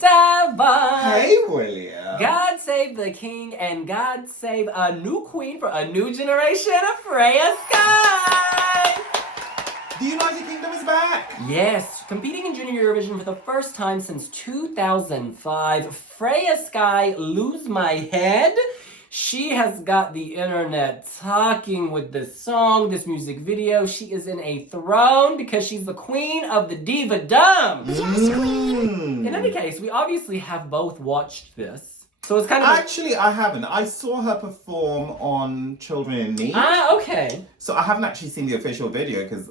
Yerevan. Hey, William. God save the king and God save a new queen for a new generation of Freya Skye. The United Kingdom is back. Yes, competing in Junior Eurovision for the first time since 2005. Freya Skye, Lose My Head. She has got the internet talking with this song, this music video. She is in a throne because she's the queen of the diva dumb. Yes, queen. In any case, we obviously have both watched this. So it's kind of... Actually, I haven't. I saw her perform on Children in Need. Ah, okay. So I haven't actually seen the official video because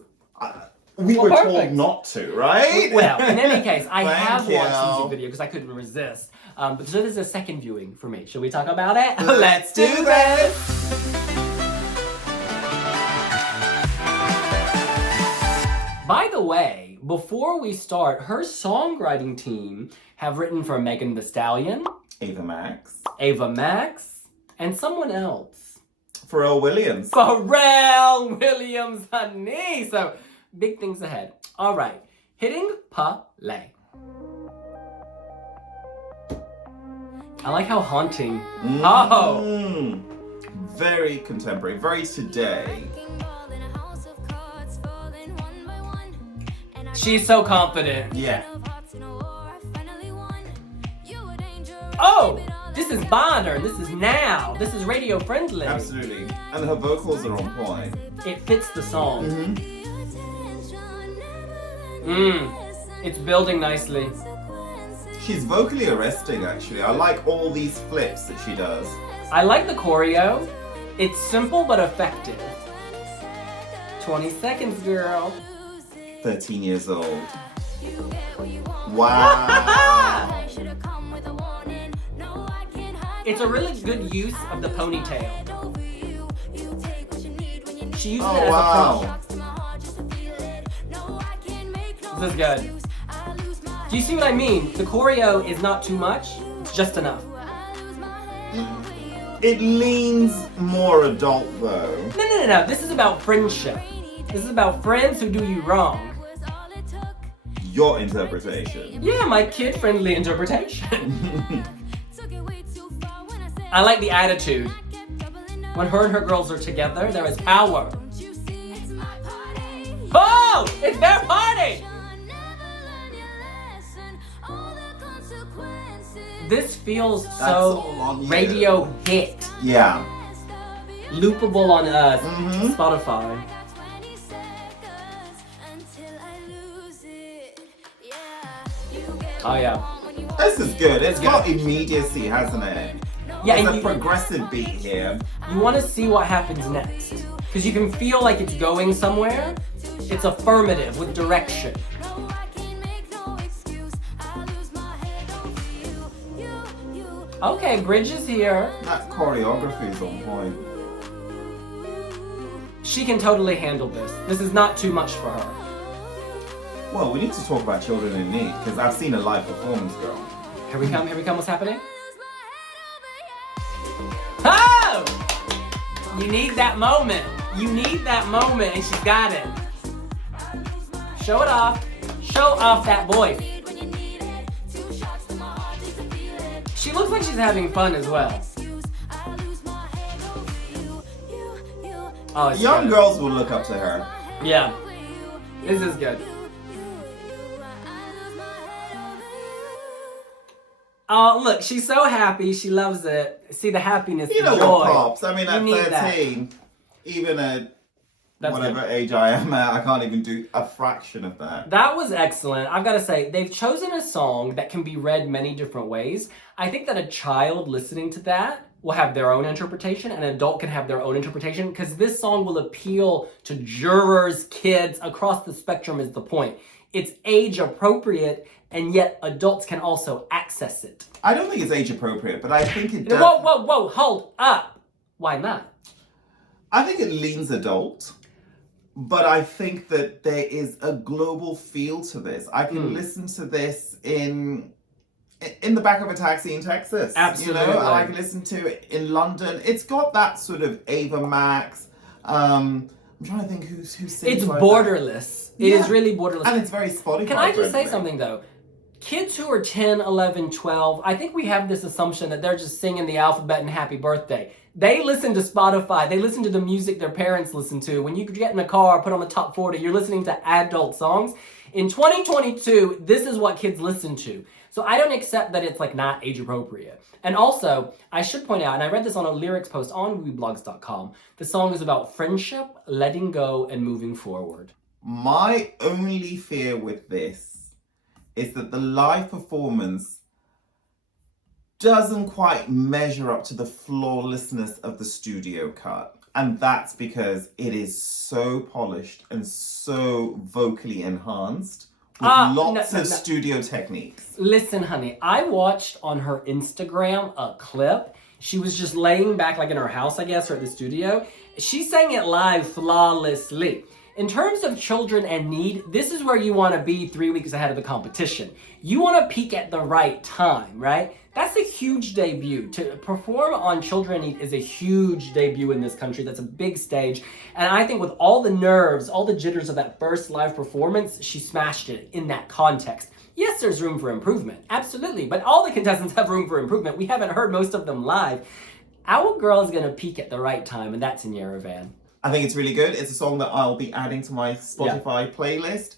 we were told not to, right? Well, in any case, I have Thank you. watched the music video because I couldn't resist. But so this is a second viewing for me. Shall we talk about it? Let's do this. By the way, before we start, her songwriting team have written for Megan Thee Stallion, Ava Max, and someone else. Pharrell Williams. Pharrell Williams, honey. So, big things ahead. All right, hitting play. I like how haunting. Oh! Very contemporary, very today. She's so confident. Yeah. Oh! This is modern. This is now. This is radio friendly. Absolutely. And her vocals are on point. It fits the song. It's building nicely. She's vocally arresting, actually. I like all these flips that she does. I like the choreo. It's simple but effective. 20 seconds, girl. 13 years old. Wow. It's a really good use of the ponytail. She uses it as a prop. This is good. Do you see what I mean? The choreo is not too much, it's just enough. It leans more adult, though. No. This is about friendship. This is about friends who do you wrong. Your interpretation. Yeah, my kid-friendly interpretation. I like the attitude. When her and her girls are together, there is power. Oh! It's their party! This feels so radio hit. Yeah. Loopable on Spotify. Oh yeah. This is good. It's got immediacy, hasn't it? Yeah, there's a progressive beat here. You want to see what happens next. Because you can feel like it's going somewhere. It's affirmative with direction. Okay, bridge is here. That choreography is on point. She can totally handle this. This is not too much for her. Well, we need to talk about Children in Need, because I've seen a live performance, girl. Here we come, what's happening? Oh! You need that moment. You need that moment, and she's got it. Show it off. Show off that voice. She looks like she's having fun as well. Oh, it's Young good. girls will look up to her. Yeah. This is good. Oh, look, she's so happy. She loves it. See the happiness, You know the joy. what pops? I mean, You at need 13, even at That's whatever good. age I am at, I can't even do a fraction of that. That was excellent. I've got to say, they've chosen a song that can be read many different ways. I think that a child listening to that will have their own interpretation, and an adult can have their own interpretation, because this song will appeal to jurors, kids, across the spectrum is the point. It's age appropriate, and yet adults can also access it. I don't think it's age appropriate, but I think it does. Whoa, hold up. Why not? I think it leans adult, but I think that there is a global feel to this. I can listen to this in the back of a taxi in Texas. Absolutely. You know, and I can listen to it in London. It's got that sort of Ava Max. I'm trying to think who sings. It's like borderless. That. It is really borderless. And it's very Spotify Can I just say friendly. something though? kids who are 10, 11, 12, I think we have this assumption that they're just singing the alphabet and happy birthday. They listen to Spotify. They listen to the music their parents listen to. When you get in a car, put on the top 40, you're listening to adult songs. In 2022, this is what kids listen to. So I don't accept that it's like not age appropriate. And also, I should point out, and I read this on a lyrics post on Wiwibloggs.com, the song is about friendship, letting go, and moving forward. My only fear with this is that the live performance doesn't quite measure up to the flawlessness of the studio cut. And that's because it is so polished and so vocally enhanced with lots of studio techniques. Listen, honey, I watched on her Instagram a clip. She was just laying back like in her house, I guess, or at the studio. She sang it live flawlessly. In terms of children and need, this is where you want to be 3 weeks ahead of the competition. You want to peak at the right time, right? That's a huge debut. To perform on Children in Need is a huge debut in this country. That's a big stage. And I think with all the nerves, all the jitters of that first live performance, she smashed it in that context. Yes, there's room for improvement. Absolutely. But all the contestants have room for improvement. We haven't heard most of them live. Our girl is going to peak at the right time, and that's in Yerevan. I think it's really good. It's a song that I'll be adding to my Spotify playlist.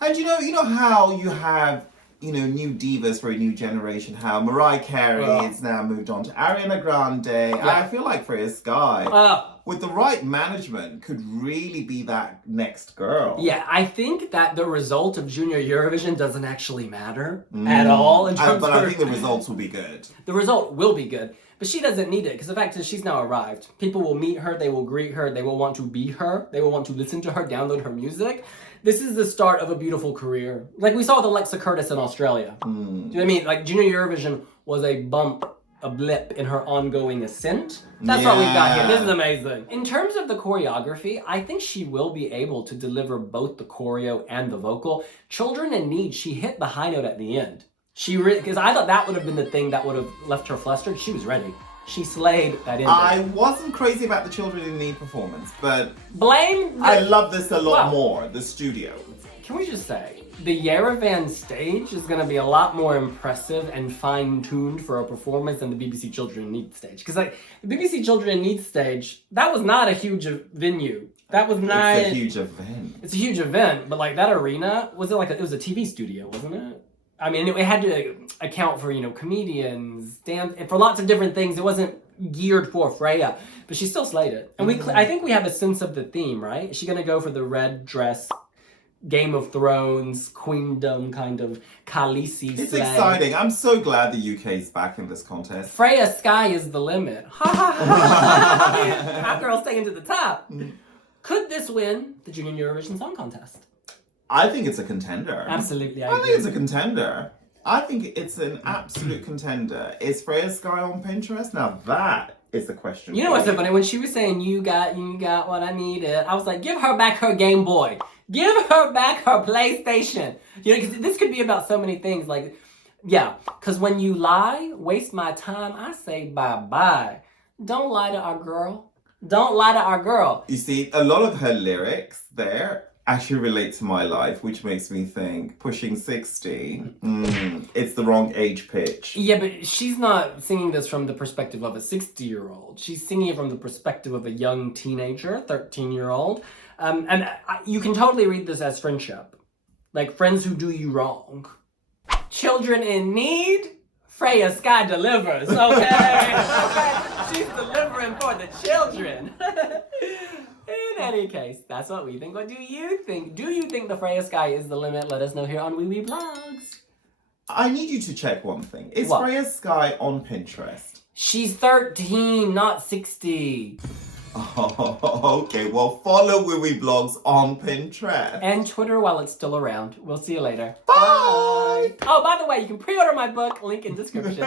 And you know how you have, new divas for a new generation, how Mariah Carey is now moved on to Ariana Grande. And I feel like Freya Skye, with the right management, could really be that next girl. Yeah, I think that the result of Junior Eurovision doesn't actually matter at all. But I think the results will be good. The result will be good. But she doesn't need it, because the fact is she's now arrived. People will meet her, they will greet her, they will want to be her, they will want to listen to her, download her music. This is the start of a beautiful career. Like we saw with Alexa Curtis in Australia. Do you know what I mean? Like Junior Eurovision was a blip in her ongoing ascent. That's what we've got here. This is amazing. In terms of the choreography, I think she will be able to deliver both the choreo and the vocal. Children in Need, she hit the high note at the end. Because I thought that would have been the thing that would have left her flustered. She was ready. She slayed that ending. I wasn't crazy about the Children in Need performance, but blame. I love this a lot more. The studio. Can we just say the Yerevan stage is going to be a lot more impressive and fine-tuned for a performance than the BBC Children in Need stage? Because like the BBC Children in Need stage, that was not a huge venue. That was not. It's a huge event. It's a huge event, but like that arena it was a TV studio, wasn't it? I mean, it had to account for, comedians, dance, and for lots of different things. It wasn't geared for Freya, but she still slayed it. And I think we have a sense of the theme, right? Is she going to go for the red dress, Game of Thrones, queendom kind of Khaleesi It's slay? exciting. I'm so glad the UK's back in this contest. Freya Skye is the limit. Ha ha ha! Our girl's taken to the top. Could this win the Junior Eurovision Song Contest? I think it's a contender. Absolutely, I think it's a contender. I think it's an absolute contender. Is Freya Skye on Pinterest? Now that is the question. You know what's so funny? When she was saying, you got what I needed, I was like, give her back her Game Boy. Give her back her PlayStation. Because this could be about so many things. Like, because when you lie, waste my time, I say bye-bye. Don't lie to our girl. Don't lie to our girl. You see, a lot of her lyrics there actually relate to my life, which makes me think pushing 60, it's the wrong age pitch. Yeah, but she's not singing this from the perspective of a 60-year-old. She's singing it from the perspective of a young teenager, 13-year-old. And you can totally read this as friendship. Like friends who do you wrong. Children in Need, Freya Skye delivers, okay? She's delivering for the children. In any case, that's what we think. What do you think? Do you think the Freya Skye is the limit? Let us know here on Wiwibloggs. I need you to check one thing. Is What? Freya Skye on Pinterest? She's 13, not 60. Oh, okay. Well, follow Wiwibloggs on Pinterest. And Twitter while it's still around. We'll see you later. Bye! Oh, by the way, you can pre-order my book. Link in description.